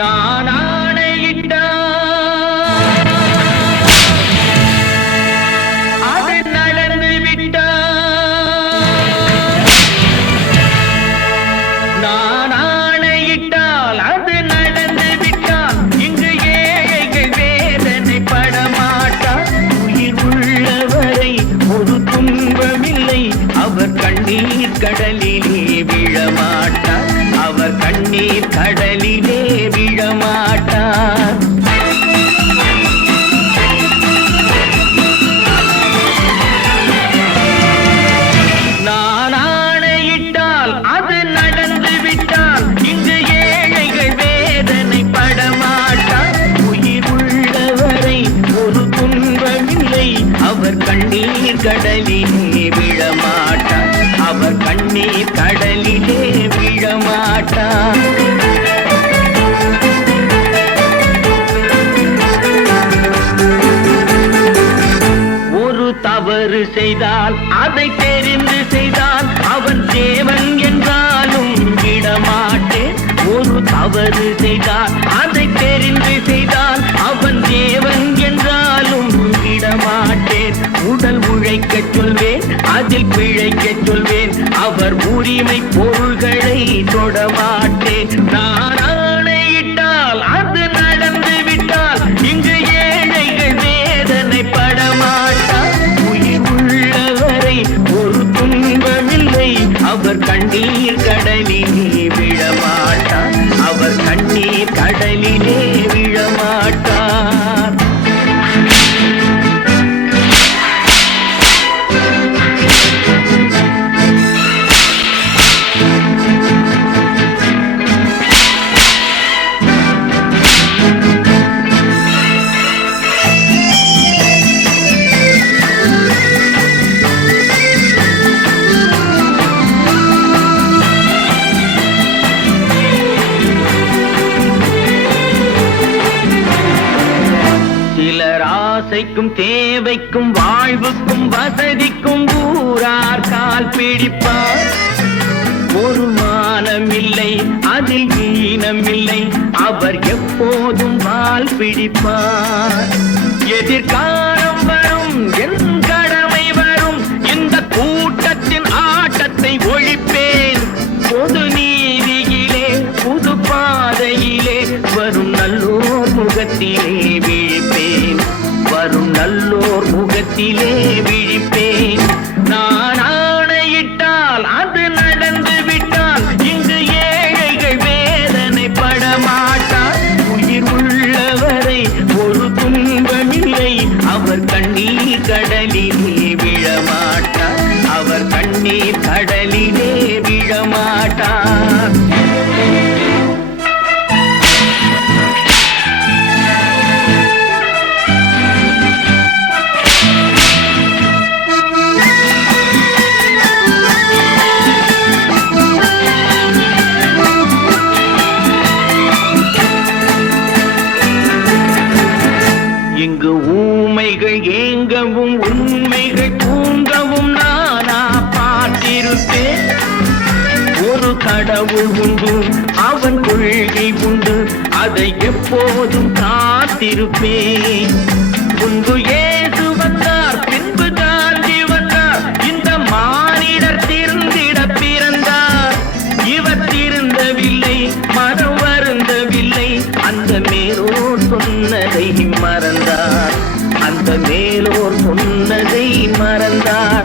நான் ஆணையிட்ட அது நடந்து விட்ட நான் ஆணையிட்டால் அது நடந்து விட்டால் இங்கு ஏழைகள் வேதனை படமாட்டார். உயிர் உள்ளவரை ஒரு துன்பமில்லை, அவர் கண்ணீர் கடலிலே விழமாட்டார். அவர் கண்ணீர் கடலிலே விழமாட்டார். நான் ஆணையிட்டால் அது நடந்து விட்டால் இங்கு ஏழைகள் வேதனை படமாட்டார். உயிர் உள்ளவரை ஒரு துன்பமில்லை, அவர் கண்ணீர் கடலிலே விழமாட்டார். அவர் கண்ணீர் கடலிலே விழமாட்டார். ஒரு தவறு செய்தால் அதை தெரிந்து செய்தால் அவன் தேவன் என்றாலும் விடமாட்டேன். ஒரு தவறு செய்தால் அதை தெரிந்து செய்தால் அவன் தேவன் என்றாலும் விடமாட்டேன். உடல் உழைக்கச் சொல்வேன், அதில் பிழைக்கச் சொல்வேன், அவர் உரிமை பொருள்களை தொடமாட்டேன். நான் ஆணையிட்டால் அது நடந்து விட்டால் இங்கு ஏழைகள் வேதனை படமாட்டார். உயிர் உள்ளவரை ஒரு துன்பமில்லை, அவர் கண்ணீர் கடலிலே விழமாட்டார். அவர் கண்ணீர் கடலிலே விழமாட்டார். சிலர் ஆசைக்கும் தேவைக்கும் வாழ்வுக்கும் வசதிக்கும் ஊரார் கால் பிடிப்பார். ஒரு மானமில்லை, அதில் ஈனமில்லை, அவர் எப்போதும் வால் பிடிப்பார். எதிர்காலம் வரும், என் கடமை வரும், இந்த கூட்டத்தின் ஆட்டத்தை ஒழிப்பேன். பொது நீதியிலே புது பாதையிலே வரும் நல்லோர் முகத்திலே விழிப்பேன். வரும் நல்லோர் முகத்திலே விழிப்பேன். நான் ஆணையிட்டால் அது நடந்து விட்டால் இங்கு ஏழைகள் வேதனை படமாட்டார். உயிர் உள்ளவரை ஒரு துன்பமில்லை, அவர் கண்ணீர் கடலிலே விழமாட்டார். அவர் கண்ணீர் கடலிலே விழமாட்டார். இங்கு ஊமைகள் ஏங்கவும் உண்மைகள் தூங்கவும் நானா பார்த்திருப்பேன். ஒரு கடவுள் உண்டு, அவன் கொள்கை உண்டு, அதை எப்போதும் காத்திருப்பேன். முன்பு இயேசு வந்தார், பின்பு காந்தி வந்தார், இந்த மானிடர் திருந்திட பிறந்தார். இவர் திருந்தவில்லை, மனம் வருந்தவில்லை, அந்த மேலோர் சொன்னதை மறந்தார். அந்த மேலோர் சொன்னதை மறந்தார்.